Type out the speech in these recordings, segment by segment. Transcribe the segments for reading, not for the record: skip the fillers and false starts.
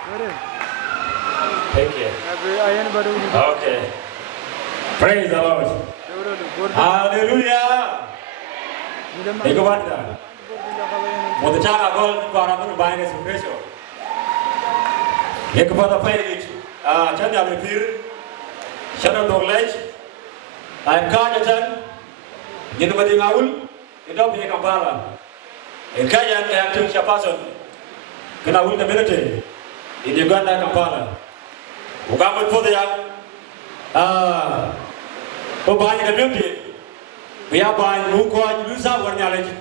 Thank you. Okay. Praise the Lord. Hallelujah. Ikawanda. Mutachanga gol kwa ramu baine sukresho. Yekapata pairich. Chanda amepir. Shana doglech. Kaja chan. Nyendu madi ngawul. Ito punya Kampala. Kaya yang tu siapa son? Kena ul community. In Uganda, Kampala. Ugamut po dia. Pembanyak community. Biar banyak muka lusa warna lagi.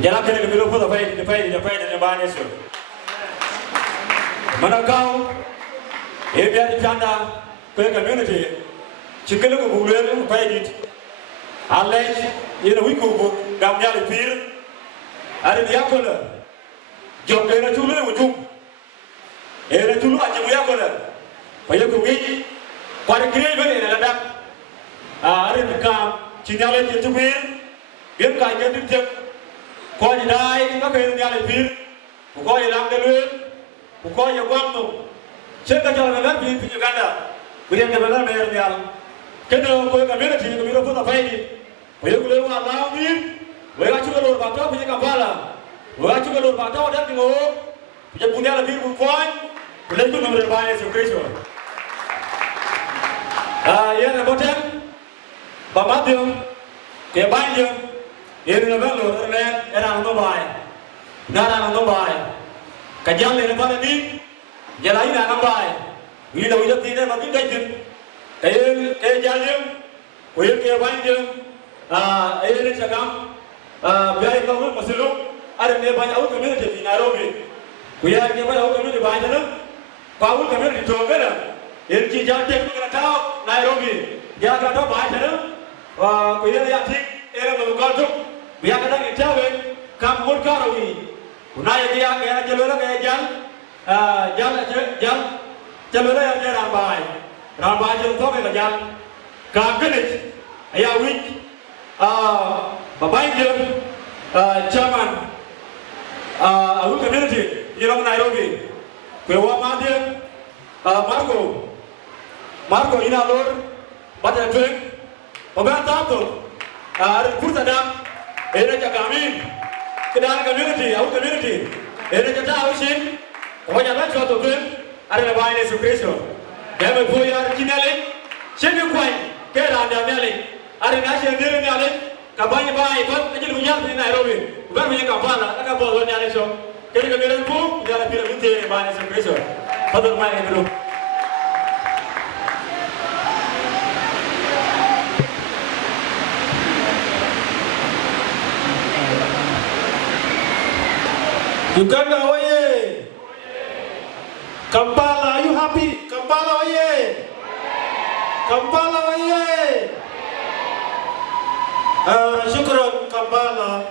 Jangan kena kebilo po dapat di banyak so. Mana kau? Biar di sana ke community. Cikgu lu bulan lu dapat di. Alej, ini wiku bu gamnya lipir. Ada dia kola. Jom kena culu ujung. Culu aja muya kola. Payah kungi. Pada kiri beri ladak. Ada bekam. Cina lagi cupir. Biar kaya terjep. Kau jadai, kau kena dia lipir. Kau yang dalil. Kau yang guam tu. Cekak jalan dengan pilih Uganda. Berian kebenaran bayar dia. Kena kau community kebiro pun apa ini? Payah kulewa lawin. Mereka juga luar batau punya Kampala. Mereka juga luar batau dan tengok punya punya lebih bukan. Boleh pun nomor banyak Yesus. Ya nampak Bamatiu, kebanyakan ini nampak luar era untuk baik, nara untuk baik. Kajian ini pada ni jalan ini nak baik. Ini dah ujian tidak mungkin kajian. Kajian, ujian kebanyakan. Ini cakap. Biar kau masuk, ada ni banyak orang community di Nairobi. Biar ni banyak orang community banyak na, kau community juga na. Ini kijang tek tu kena tahu Nairobi. Dia kena tahu banyak na. Biar yang tik, era melukar tu. Biar kena kita wen, kamu murkar ini. Unai dia kaya jalur kaya jalur yang dia rambai jalur tu kaya jal. Kagenis, ayah wik. Bapak yang chairman awal community di Nairobi, kewa Madin Marco ini alur pada tuan, bapak tahu ada kursa dah, era kami kedalam community, awal community, era kita awasin, bapak jalan suatu tuan, ada lepas ini sukreso, kami punya kinalik, siapa kuai, kerana dia milik, ada nasi yang diri milik. Kampanye baik, kan? Jadi punya di Nairobi, bukan punya Kampala. Agak boleh nyari so. Jadi kami pun jalan pilih binti banyak sekali. Betul main dulu. Uganda, oye! Kampala, are you happy? Kampala, oye! Kampala, oye! Syukron Kampala.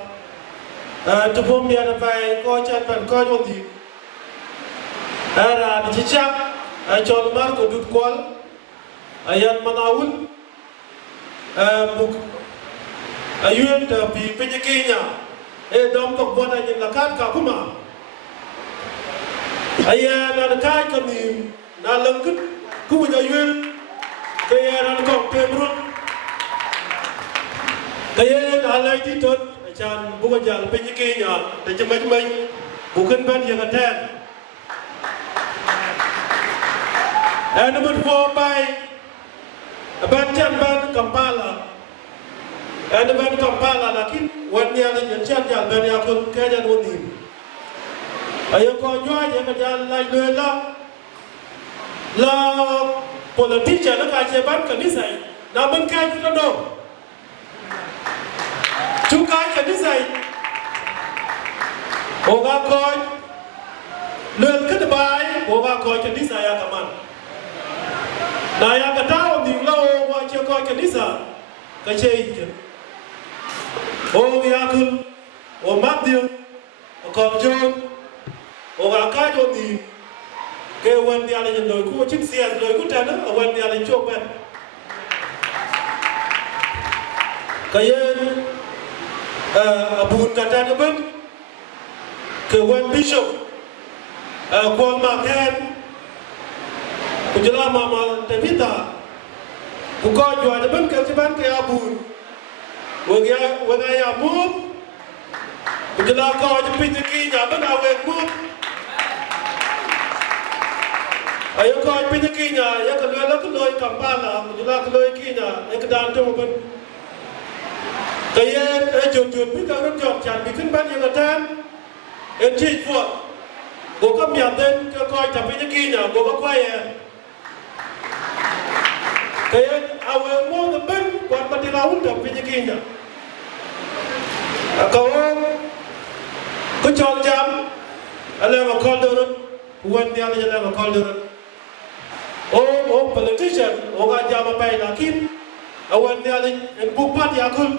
Tupum dia dapat kau cakap kau jondi. Ada dicicak, jual marko dut kual, ayat manawul, buk, ayat tapi penyekenya, dom tok buat aja lakat kakuma. Ayat ada kai kami, nalengkut, kuda ayat, kaya ada kau pemrut. Kaya alai di tot, macam bukan jalan penyekenya, dan macam-macam bukan ban yang ada. Number 4 by ban Kampala. Ban Kampala, lakin warna yang jalan ban yang pun kajian unik. Ayo kau jual yang jalan lain la politician nak kajian ban kanisai, namun kajian kita dong. Cukai kanisai, orang kau lepas kedepan, orang kau kanisai yang kaman. Nah yang ketahu di luar wajah kau kanisai, kecil. Orang yakul, orang Matthew, orang John, orang kau di, kewan dia lagi loy, kau cip sias loy, kau tanah, kewan dia lagi coba. Kaya abun kata apa? Kewan bishop Kuang Maken, Kujala Mama Tevita, Kuko Jua the Ben Kajiban Kayabun, Wagaya Moon, Kujala Ko the Pinakina, but I will move. Ayoko Pinakina, Yakaloi Kampala, Kujala Kaloi Kina, Ekadan Toman. Kayen, Ejun, Pika Job Chan, Bikin Ban Yagatan, and Chief Fort. Go come here then, go call Tapinakina, go quiet. Kayen, I will more the Ben, but Matila Tapinakina. A go on, good job, Jam. I never called her, who went the other never called her. Oh, politician, oh, I jam a pay like him. I went the other and book party, I could.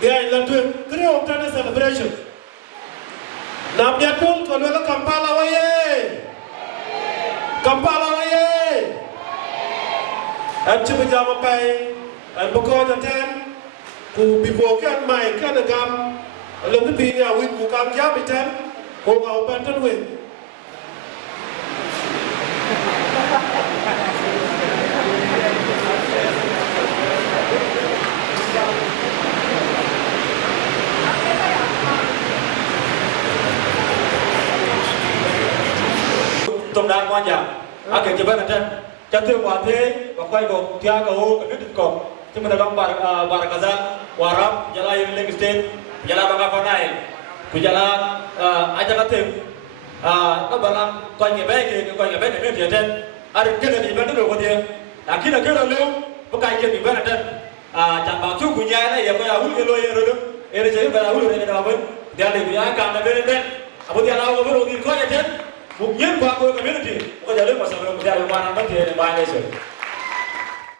They are in London, Creole Tennis celebration. Now, they are told to Kampala away. Kampala away. And Chibijama Pay and Bokota Ten, who before can my Kanagam, a little bit with Bukam Yabitan, who are abandoned with. Tông đan quan trọng, cái chế biến là chân thương hoàn thế và quay cầu thia cầu cái nước cầu, chứ mình đang Barakaza, Warap, Jala United States, Jala Bangladesh, Jala aja katim, các bạn làm coi nghề bé cái nước thiệt trên, được cái này thì vẫn được có tiền, khi nào cái nào lưu, có cái chuyện bị vấn là trên, chẳng bảo chú của nhà này giờ có hút cái lôi rồi đó, em thấy phải hút rồi này nào vẫn, dia lebih yang kami berikan, apa dia lalu baru kita kau jadi. Mungkin bahawa kami nanti, kita jadi masalah kita ada mana nanti ada banyak sih.